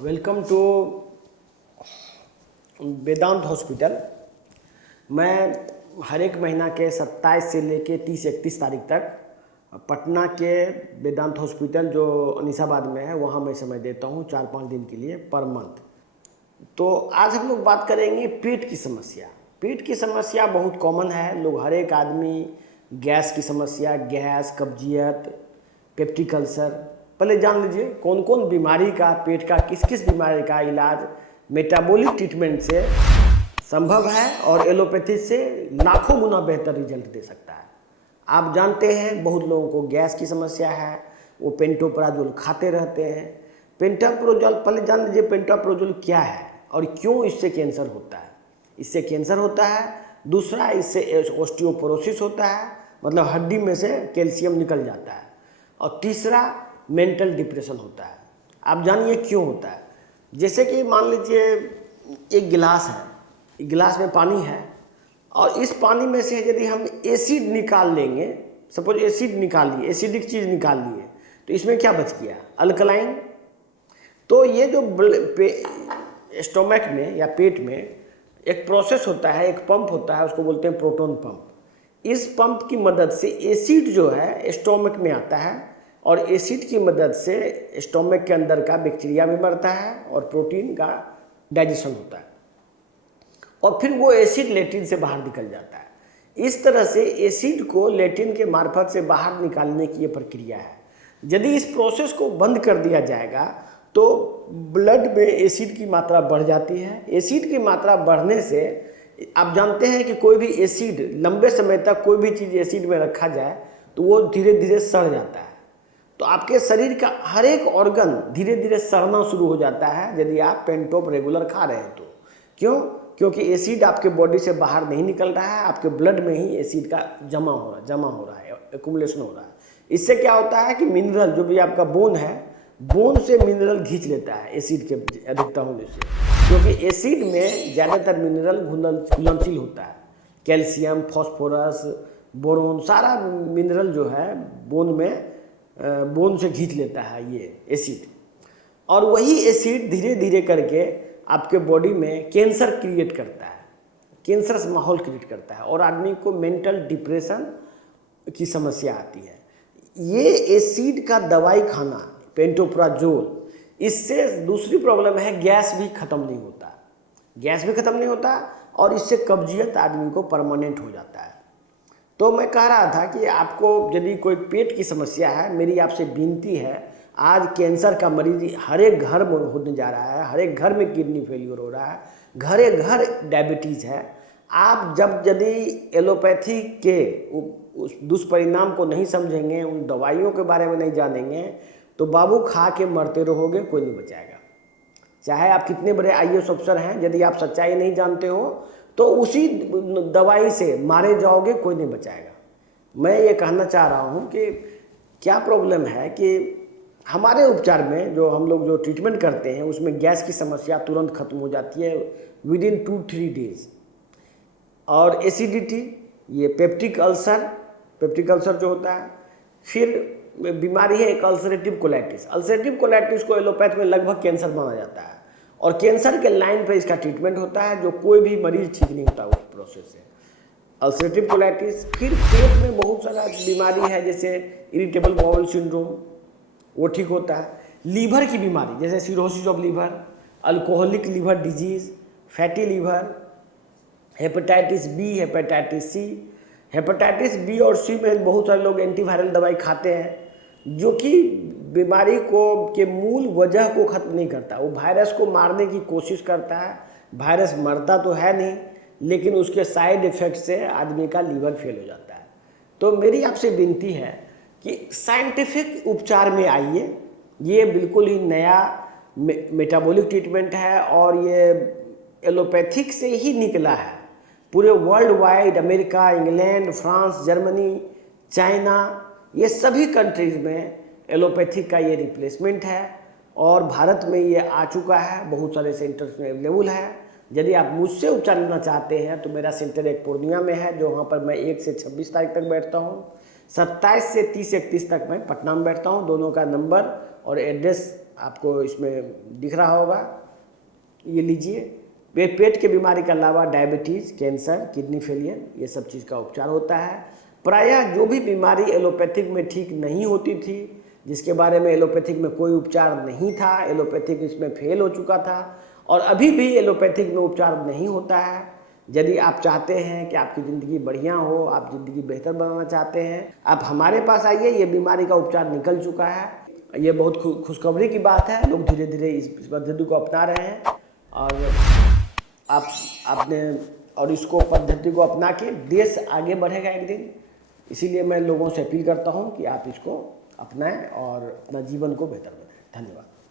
Welcome to Vedanta hospital. मैं हर एक महीना के 27 से लेके 30-31 तारीख तक पटना के वेदांत हॉस्पिटल जो अनीसाबाद में है वहाँ मैं समय देता हूँ 4-5 दिन के लिए पर मंथ। तो आज हम लोग बात करेंगे पेट की समस्या। पेट की समस्या बहुत कॉमन है, लोग हर एक आदमी गैस की समस्या, गैस, कब्जियत, पेप्टिक अल्सर। पहले जान लीजिए कौन कौन बीमारी का, पेट का किस किस बीमारी का इलाज मेटाबॉलिक ट्रीटमेंट से संभव है और एलोपैथी से लाखों गुना बेहतर रिजल्ट दे सकता है। आप जानते हैं बहुत लोगों को गैस की समस्या है, वो पेंटोप्राजोल खाते रहते हैं। पेंटोप्राजोल, पहले जान लीजिए पेंटोप्राजोल क्या है और क्यों इससे कैंसर होता है। इससे कैंसर होता है, दूसरा इससे ऑस्टियोपोरोसिस होता है, मतलब हड्डी में से कैल्शियम निकल जाता है, और तीसरा मेंटल डिप्रेशन होता है। आप जानिए क्यों होता है। जैसे कि मान लीजिए एक गिलास है, गिलास में पानी है और इस पानी में से यदि हम एसिड निकाल लेंगे, सपोज एसिड निकाल लिए, एसिडिक चीज़ निकाल लिए, तो इसमें क्या बच गया? अल्कलाइन। तो ये जो स्टोमक में या पेट में एक प्रोसेस होता है, एक पंप होता है, उसको बोलते हैं प्रोटॉन पंप। इस पंप की मदद से एसिड जो है स्टोमक में आता है और एसिड की मदद से स्टोमक के अंदर का बैक्टीरिया भी मरता है और प्रोटीन का डाइजेशन होता है और फिर वो एसिड लेट्रिन से बाहर निकल जाता है। इस तरह से एसिड को लेट्रिन के मार्फत से बाहर निकालने की ये प्रक्रिया है। यदि इस प्रोसेस को बंद कर दिया जाएगा तो ब्लड में एसिड की मात्रा बढ़ जाती है। एसिड की मात्रा बढ़ने से आप जानते हैं कि कोई भी एसिड लंबे समय तक कोई भी चीज़ एसिड में रखा जाए तो वो धीरे धीरे सड़ जाता है। तो आपके शरीर का हर एक ऑर्गन धीरे धीरे सड़ना शुरू हो जाता है यदि आप पेंटोप रेगुलर खा रहे हैं तो। क्यों? क्योंकि एसिड आपके बॉडी से बाहर नहीं निकल रहा है, आपके ब्लड में ही एसिड का जमा हो रहा है, एक्युमुलेशन हो रहा है। इससे क्या होता है कि मिनरल जो भी आपका बोन है, बोन से मिनरल खींच लेता है एसिड के अधिकता होने से, क्योंकि एसिड में ज़्यादातर मिनरल घुलनशील होता है। कैल्शियम, फॉस्फोरस, बोरोन, सारा मिनरल जो है बोन से खींच लेता है ये एसिड, और वही एसिड धीरे धीरे करके आपके बॉडी में कैंसर क्रिएट करता है, कैंसरस माहौल क्रिएट करता है और आदमी को मेंटल डिप्रेशन की समस्या आती है। ये एसिड का दवाई खाना पेंटोप्राजोल, इससे दूसरी प्रॉब्लम है गैस भी खत्म नहीं होता, गैस भी खत्म नहीं होता और इससे कब्जियत आदमी को परमानेंट हो जाता है। तो मैं कह रहा था कि आपको यदि कोई पेट की समस्या है, मेरी आपसे विनती है, आज कैंसर का मरीज हर एक घर में होने जा रहा है, हर एक घर में किडनी फेलियर हो रहा है, घरे घर डायबिटीज़ है। आप जब यदि एलोपैथी के उस दुष्परिणाम को नहीं समझेंगे, उन दवाइयों के बारे में नहीं जानेंगे, तो बाबू खा के मरते रहोगे, कोई नहीं बचाएगा। चाहे आप कितने बड़े IAS अफसर हैं, यदि आप सच्चाई नहीं जानते हो तो उसी दवाई से मारे जाओगे, कोई नहीं बचाएगा। मैं ये कहना चाह रहा हूँ कि क्या प्रॉब्लम है कि हमारे उपचार में जो हम लोग जो ट्रीटमेंट करते हैं उसमें गैस की समस्या तुरंत खत्म हो जाती है विदिन 2-3 डेज। और एसिडिटी, ये पेप्टिक अल्सर जो होता है, फिर बीमारी है एक अल्सरेटिव कोलाइटिस। अल्सरेटिव कोलाइटिस को एलोपैथ में लगभग कैंसर माना जाता है और कैंसर के लाइन पे इसका ट्रीटमेंट होता है, जो कोई भी मरीज ठीक नहीं होता उस प्रोसेस से। अल्सरेटिव कोलाइटिस, फिर पेट में बहुत सारा बीमारी है जैसे इरिटेबल बाउल सिंड्रोम, वो ठीक होता है। लीवर की बीमारी जैसे cirrhosis of liver, alcoholic liver disease, fatty liver, hepatitis B, hepatitis C. Hepatitis B और सी में बहुत सारे लोग एंटीवायरल दवाई खाते हैं जो कि बीमारी को के मूल वजह को खत्म नहीं करता, वो वायरस को मारने की कोशिश करता है। वायरस मरता तो है नहीं, लेकिन उसके साइड इफ़ेक्ट से आदमी का लीवर फेल हो जाता है। तो मेरी आपसे विनती है कि साइंटिफिक उपचार में आइए। ये बिल्कुल ही नया मेटाबॉलिक ट्रीटमेंट है और ये एलोपैथिक से ही निकला है। पूरे world wide, America, England, France, Germany, China, ये सभी कंट्रीज़ में एलोपैथिक का ये रिप्लेसमेंट है और भारत में ये आ चुका है, बहुत सारे सेंटर्स में अवेलेबल है। यदि आप मुझसे उपचार लेना चाहते हैं तो मेरा सेंटर एक पूर्णिया में है, जो वहाँ पर मैं 1 से 26 तारीख तक बैठता हूँ। 27 से 30-31 तक मैं पटना में बैठता हूँ। दोनों का नंबर और एड्रेस आपको इसमें दिख रहा होगा, ये लीजिए। पेट के बीमारी के अलावा डायबिटीज़, कैंसर, किडनी फेलियर, ये सब चीज़ का उपचार होता है। प्रायः जो भी बीमारी एलोपैथिक में ठीक नहीं होती थी, जिसके बारे में एलोपैथिक में कोई उपचार नहीं था, एलोपैथिक इसमें फेल हो चुका था और अभी भी एलोपैथिक में उपचार नहीं होता है। यदि आप चाहते हैं कि आपकी ज़िंदगी बढ़िया हो, आप ज़िंदगी बेहतर बनाना चाहते हैं, आप हमारे पास आइए। ये बीमारी का उपचार निकल चुका है। ये बहुत खुशखबरी की बात है, लोग धीरे धीरे इस पद्धति को अपना रहे हैं और आपने और इसको पद्धति को अपना के देश आगे बढ़ेगा एक दिन। इसीलिए मैं लोगों से अपील करता हूँ कि आप इसको अपनाएं और अपना जीवन को बेहतर बनाएं। धन्यवाद।